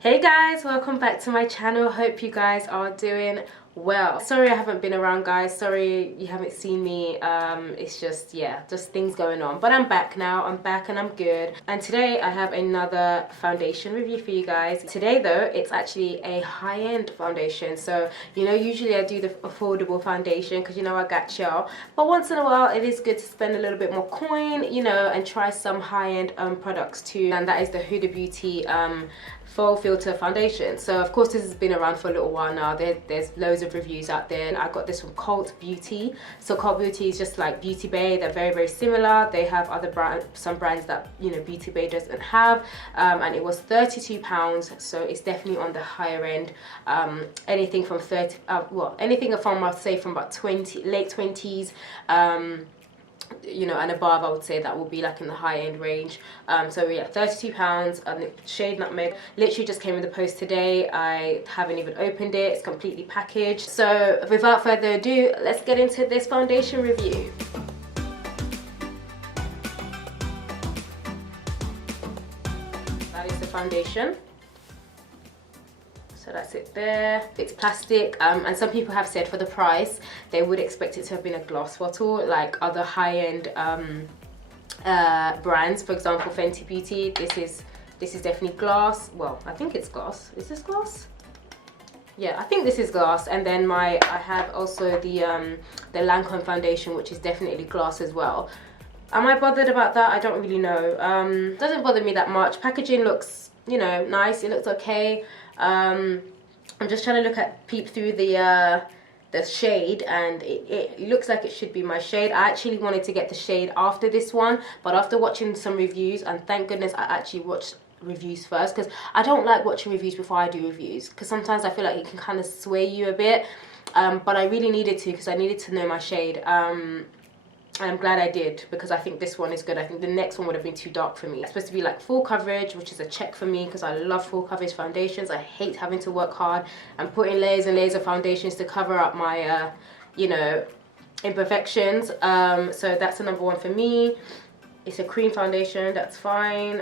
Hey guys, welcome back to my channel. Hope you guys are doing well. Sorry I haven't been around, guys. Sorry you haven't seen me. It's just, yeah, just things going on, but I'm back now. I'm back and I'm good. And today I have another foundation review for you guys. Today though, it's actually a high-end foundation. So you know, usually I do the affordable foundation because you know I got y'all, but once in a while it is good to spend a little bit more coin, you know, and try some high-end products too. And that is the Huda Beauty Faux Filter Foundation. So of course this has been around for a little while now. There's loads of reviews out there. I got this from Cult Beauty. So Cult Beauty is just like Beauty Bay. They're very similar. They have other some brands that, you know, Beauty Bay doesn't have, and it was £32, so it's definitely on the higher end. Anything from anything from, I'd say, from about late 20s, you know, and above, I would say that will be like in the high end range. So yeah, £32, and the shade Nutmeg literally just came in the post today. I haven't even opened it. It's completely packaged. So without further ado, let's get into this foundation review. That is the foundation. So that's it there. It's plastic, and some people have said for the price they would expect it to have been a glass bottle like other high-end brands. For example, Fenty Beauty, this is definitely glass. Well, I think it's glass. Is this glass? Yeah, I think this is glass. And then I have also the Lancome foundation, which is definitely glass as well. Am I bothered about that? I don't really know. Doesn't bother me that much. Packaging looks, you know, nice. It looks okay. I'm just trying to peep through the shade, and it looks like it should be my shade. I actually wanted to get the shade after this one, but after watching some reviews, and thank goodness I actually watched reviews first, because I don't like watching reviews before I do reviews, because sometimes I feel like it can kind of sway you a bit, but I really needed to, because I needed to know my shade. I'm glad I did, because I think this one is good. I think the next one would have been too dark for me. It's supposed to be like full coverage, which is a check for me, because I love full coverage foundations. I hate having to work hard and put in layers and layers of foundations to cover up my, you know, imperfections. So that's the number one for me. It's a cream foundation, that's fine.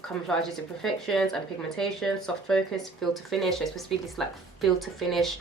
Camouflages imperfections and pigmentation, soft focus, filter finish. It's supposed to be this like filter finish.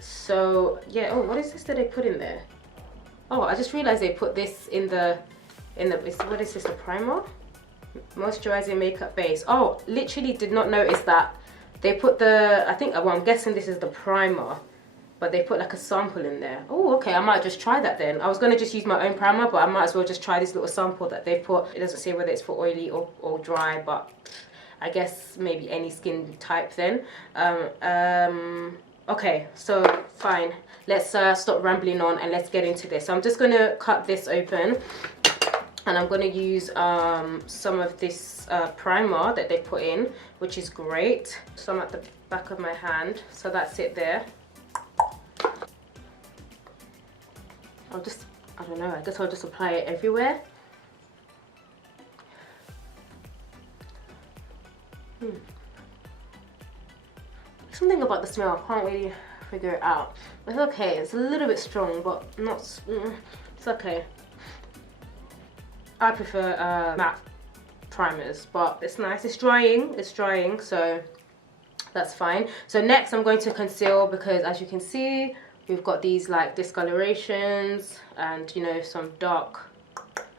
So yeah. Oh, what is this that they put in there? Oh, I just realized they put this in the what is this, the primer? Moisturizing makeup base. Oh, literally did not notice that they put well, I'm guessing this is the primer, but they put like a sample in there. Oh, okay, I might just try that then. I was gonna just use my own primer, but I might as well just try this little sample that they put. It doesn't say whether it's for oily or dry, but I guess maybe any skin type then. Okay, so fine. Let's stop rambling on and let's get into this. So I'm just going to cut this open, and I'm going to use some of this primer that they put in, which is great. Some at the back of my hand. So that's it there. I don't know, I guess I'll just apply it everywhere. Something about the smell, I can't really figure it out. It's okay, it's a little bit strong, but not, it's okay. I prefer matte primers, but it's nice. It's drying, so that's fine. So next I'm going to conceal, because as you can see, we've got these like discolorations and, you know, some dark.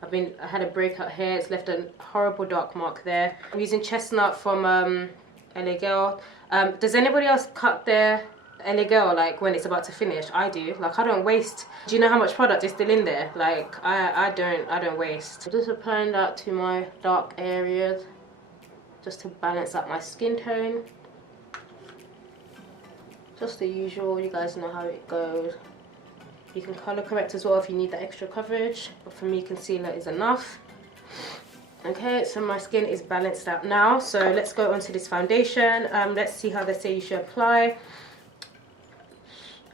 I had a breakout here, it's left a horrible dark mark there. I'm using Chestnut from LA Girl. Does anybody else cut their LA Girl like when it's about to finish? I do. Like, I don't waste. Do you know how much product is still in there? Like, I don't waste. I'm just applying that to my dark areas, just to balance out my skin tone. Just the usual, you guys know how it goes. You can color correct as well if you need that extra coverage, but for me concealer is enough. Okay, so my skin is balanced out now, so let's go on to this foundation. Let's see how they say you should apply.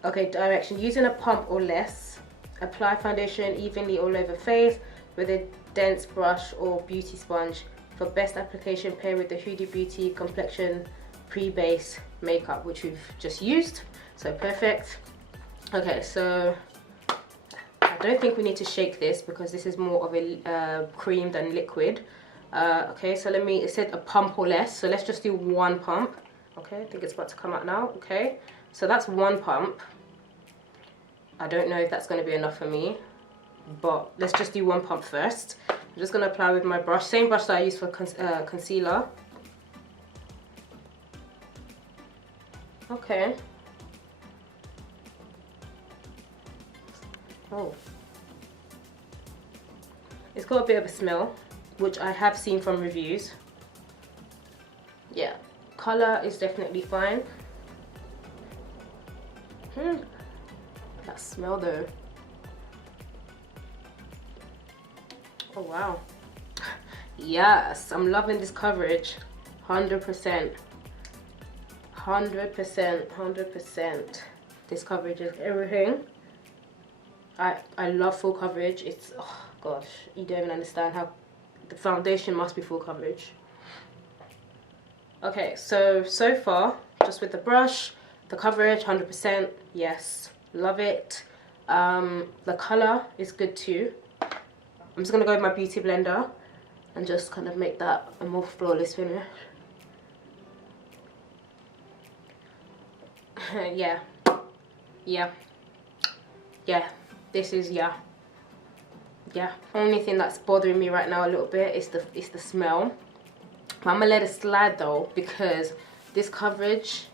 Okay, direction: using a pump or less, apply foundation evenly all over face with a dense brush or beauty sponge. For best application, pair with the Huda Beauty complexion pre-base makeup, which we've just used, so perfect. Okay, so I don't think we need to shake this, because this is more of a cream than liquid. Okay, so it said a pump or less, so let's just do 1 pump. Okay, I think it's about to come out now. Okay, so that's 1 pump. I don't know if that's going to be enough for me, but let's just do 1 pump first. I'm just going to apply with my brush, same brush that I use for concealer. Okay. Oh. It's got a bit of a smell, which I have seen from reviews. Yeah, colour is definitely fine. That smell though. Oh wow. Yes, I'm loving this coverage. 100%. 100%. This coverage is everything. I love full coverage. It's, oh gosh, you don't even understand how the foundation must be full coverage. Okay, so far, just with the brush, the coverage, 100%, yes, love it. The color is good too. I'm just gonna go with my beauty blender and just kind of make that a more flawless finish. Yeah, this is, yeah. Only thing that's bothering me right now a little bit is the smell. But I'm gonna let it slide though, because this coverage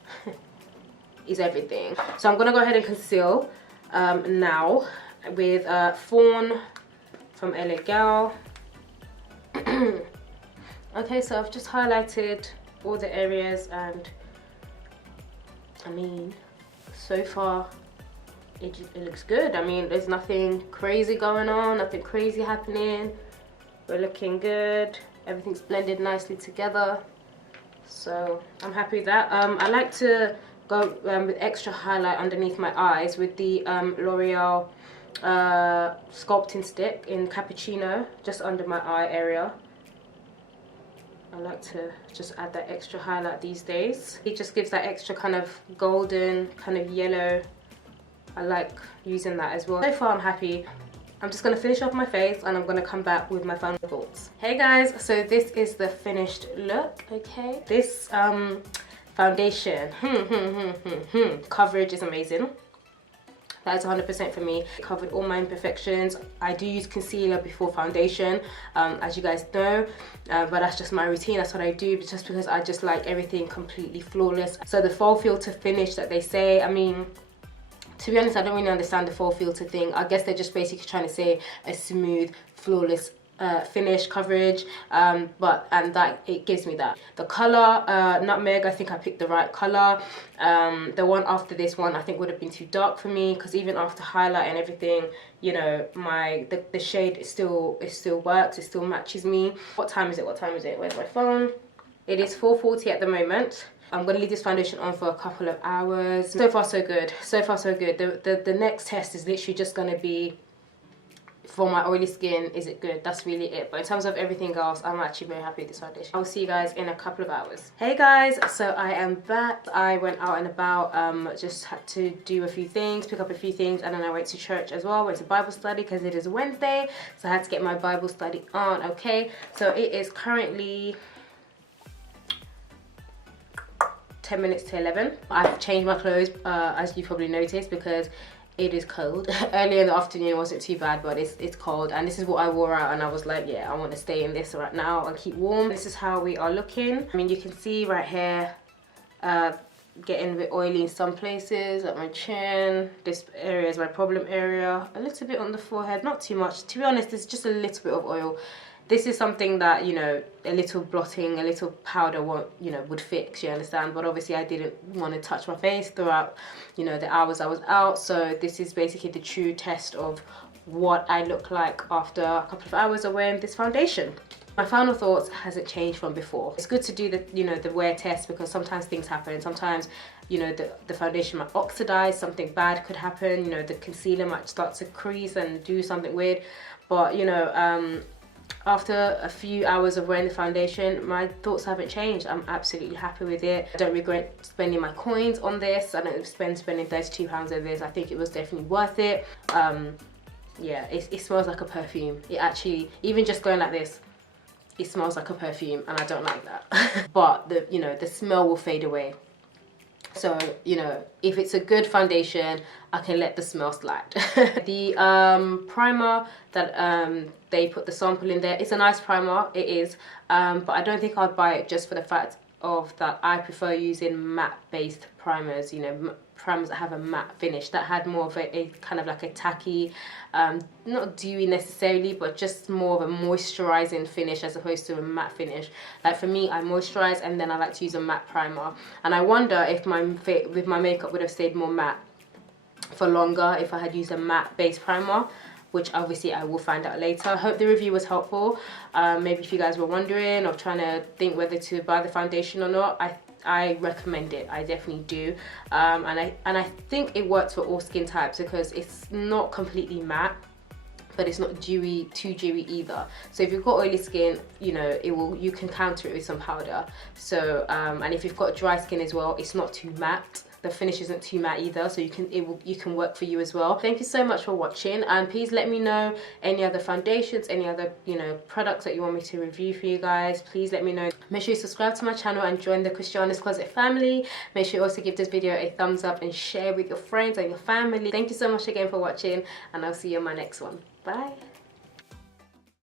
is everything. So I'm gonna go ahead and conceal now with Fawn from LA Gal. Okay, so I've just highlighted all the areas, and I mean, so far it looks good. I mean, there's nothing crazy going on, nothing crazy happening. We're looking good. Everything's blended nicely together. So I'm happy with that. I like to go with extra highlight underneath my eyes with the L'Oreal sculpting stick in Cappuccino, just under my eye area. I like to just add that extra highlight these days. It just gives that extra kind of golden, kind of yellow. I like using that as well. So far I'm happy. I'm just going to finish off my face and I'm going to come back with my final thoughts. Hey guys, so this is the finished look, okay? This foundation, coverage is amazing. That is 100% for me. It covered all my imperfections. I do use concealer before foundation, as you guys know, but that's just my routine. That's what I do, just because I just like everything completely flawless. So the faux filter finish that they say, I mean, to be honest, I don't really understand the faux filter thing. I guess they're just basically trying to say a smooth, flawless finish coverage, and that it gives me that. The color, Nutmeg, I think I picked the right color. The one after this one I think would have been too dark for me, because even after highlight and everything, you know, the shade still works, it still matches me. What time is it? Where's my phone? It is 4:40 at the moment. I'm going to leave this foundation on for a couple of hours. So far so good. The next test is literally just going to be, for my oily skin, is it good? That's really it. But in terms of everything else, I'm actually very happy with this foundation. I'll see you guys in a couple of hours. Hey guys, so I am back. I went out and about, just had to do a few things, pick up a few things, and then I went to church as well. Went to Bible study because it is Wednesday, so I had to get my Bible study on. Okay, so it is currently 10 minutes to 11. I've changed my clothes, as you probably noticed, because it is cold. Earlier in the afternoon it wasn't too bad, but it's cold, and this is what I wore out, and I was like, yeah, I want to stay in this right now and keep warm. This is how we are looking. I mean, you can see right here, getting a bit oily in some places, like my chin. This area is my problem area. A little bit on the forehead, not too much. To be honest, it's just a little bit of oil. This is something that, you know, a little blotting, a little powder would fix, you understand? But obviously I didn't want to touch my face throughout, you know, the hours I was out. So this is basically the true test of what I look like after a couple of hours of wearing this foundation. My final thoughts hasn't changed from before. It's good to do the, you know, the wear test, because sometimes things happen. Sometimes, you know, the foundation might oxidize, something bad could happen, you know, the concealer might start to crease and do something weird. But, you know, after a few hours of wearing the foundation, my thoughts haven't changed. I'm absolutely happy with it. I don't regret spending my coins on this. I don't spending £32 on this. I think it was definitely worth it. Yeah, it smells like a perfume. It actually, even just going like this, it smells like a perfume, and I don't like that. But the, you know, the smell will fade away. So, you know, if it's a good foundation, I can let the smell slide. The primer that they put the sample in there, it's a nice primer, it is, but I don't think I'd buy it just for the fact of that I prefer using matte based primers, you know, primers that have a matte finish, that had more of a kind of like a tacky, not dewy necessarily, but just more of a moisturizing finish as opposed to a matte finish. Like for me, I moisturize and then I like to use a matte primer, and I wonder if my makeup would have stayed more matte for longer if I had used a matte base primer, which obviously I will find out later. I hope the review was helpful. Maybe if you guys were wondering or trying to think whether to buy the foundation or not, I recommend it. I definitely do. And I think it works for all skin types because it's not completely matte, but it's not dewy, too dewy either. So if you've got oily skin, you know, you can counter it with some powder. So and if you've got dry skin as well, it's not too matte. The finish isn't too matte either, so you can work for you as well. Thank you so much for watching, and please let me know any other foundations, any other, you know, products that you want me to review for you guys. Please let me know. Make sure you subscribe to my channel and join the Christiana's Closet family. Make sure you also give this video a thumbs up and share with your friends and your family. Thank you so much again for watching, and I'll see you on my next one. Bye.